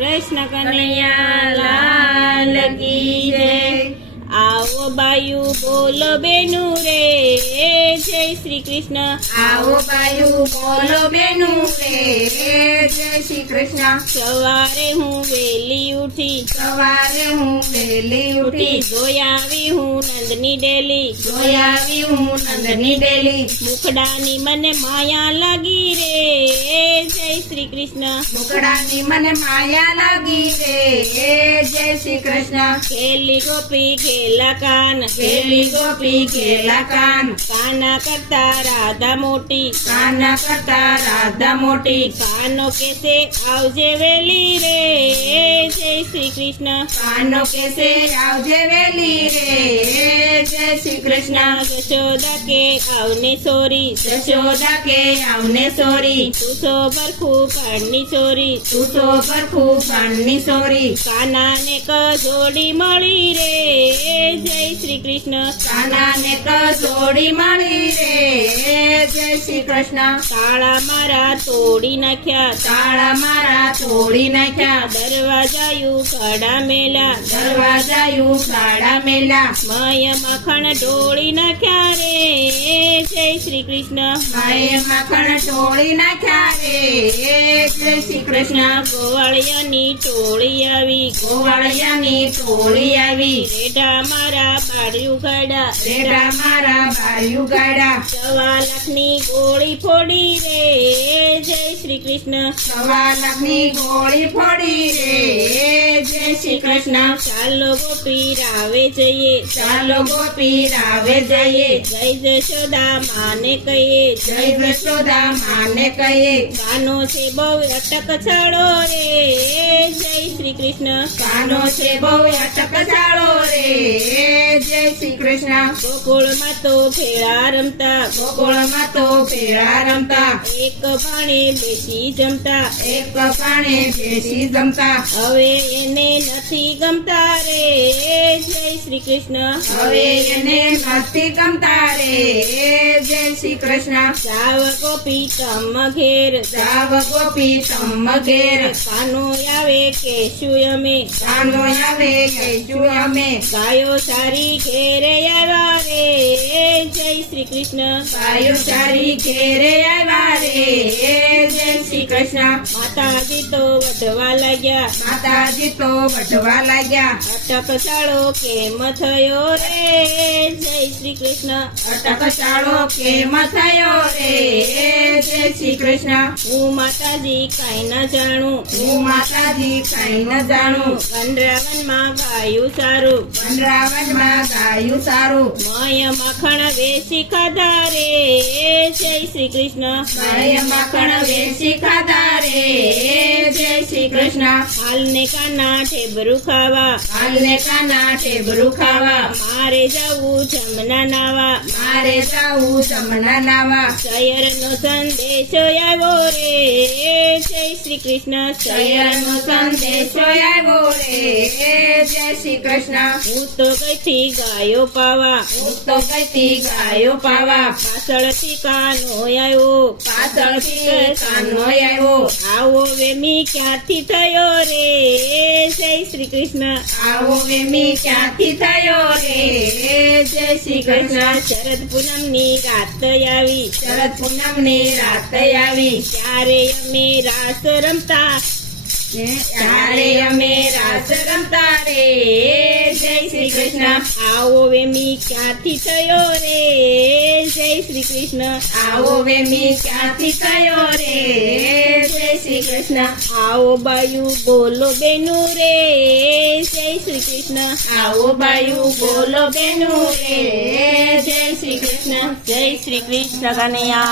કૃષ્ણ કનૈયા લાલ કી જય। આવો બાયુ બોલો બેનુ રે જય શ્રી કૃષ્ણ। આવો બાયુ બોલો બેનું રે જય શ્રી કૃષ્ણ। સવારે હું વહેલી ઉઠી જોઈ આવી હું નંદની ડેલી મુખડાની મને માયા લાગી રે જય શ્રી કૃષ્ણ। મુકડાની મને માયા લાગી રે જય શ્રી કૃષ્ણ। ખેલી ગોપી ખેલા કાન કાના કરતા રાધા મોટી કાનો કેસે આવજે વેલી રે જય શ્રી કૃષ્ણ। કાનો કેસે આવજે વેલી રે જય શ્રી કૃષ્ણ। યશોદા કે આવને સોરી તું સો બરખું પાડની ચોરી કાનાને જોડી મળી રે જય શ્રી કૃષ્ણ। કાનાને જોડી મળી રે જય શ્રી કૃષ્ણ। તાળા મારા તોડી નાખ્યા દરવાજાયું કાડા મેલા મય માખણ ઢોળી નાખ્યા રે જય શ્રી કૃષ્ણ। માએ માખણ ઢોળી નાખ્યા રે જય શ્રી કૃષ્ણ। ગોવાળિયાની ટોળી આવી રેઢા મારા બાળ્યું ગાડા 1.25 લાખની ગોળી ફોડી રે જય શ્રી કૃષ્ણ। 1.25 લાખની ગોળી ફોડી રે જય શ્રી કૃષ્ણ। ચાલો ગોપી રાવે જઈએ જય જશોદા માને કહીએ કાનો છે બહુ અટક છાડો રે જય શ્રી કૃષ્ણ। કાનો છે બહુ અટક ચાળો રે જય શ્રી કૃષ્ણ। ગોકુળમાં તો ભેળા રમતા એક પાણે બેસી જમતા હવે એને નથી ગમતા રે જય શ્રી કૃષ્ણ। હવે એને નથી ગમતા રે જય શ્રી કૃષ્ણ। જાવ ગોપી તમ ઘેર કાનો આવે કેશું અમે ગાયો સારી ઘેરે આવ્યા રે જય શ્રી કૃષ્ણ। ગાયો સારી ઘેરે આવ્યા રે જય શ્રી કૃષ્ણ। માતાજી તો વઢવા લાગ્યા અટક ચાળો કેમ થયો રે જય શ્રી કૃષ્ણ। અટક ચાળો કેમ થયો રે જય શ્રી કૃષ્ણ। હું માતાજી કાંઈ ન જાણું વનરાવનમાં ગાયું સારું મય માખણ વેસી ખાધા રે જય શ્રી કૃષ્ણ। માએ માખણ વેચી ખાધા રે જય શ્રી કૃષ્ણ। હાલને કાના ઠેબરું ખાવા મારે જવું જમના નાવા શયરનો સંદેશો આવ્યો રે જય શ્રી કૃષ્ણ। શયરનો સંદેશો આવ્યો રે જય શ્રી કૃષ્ણ। હું તો ગઈથી ગાયો પાવા પાછળથી કાનો આવ્યો આવો વેમી ક્યાંથી થયો રે જય શ્રી કૃષ્ણ। આવો વેમી ક્યાંથી થયો રે જય શ્રી કૃષ્ણ। શરદ પૂનમની રાત આવી ત્યારે અમે રાસ રમતા રે જય શ્રી કૃષ્ણ। આવો વેમી ક્યાંથી થયો રે જય શ્રી કૃષ્ણ। આવો વેમી ક્યાંથી થયો રે જય શ્રી કૃષ્ણ। આવો બાયુ બોલો બેનુ રે જય શ્રી કૃષ્ણ। આવો બાયુ બોલો બેનું રે જય શ્રી કૃષ્ણ। જય શ્રી કૃષ્ણ કનૈયા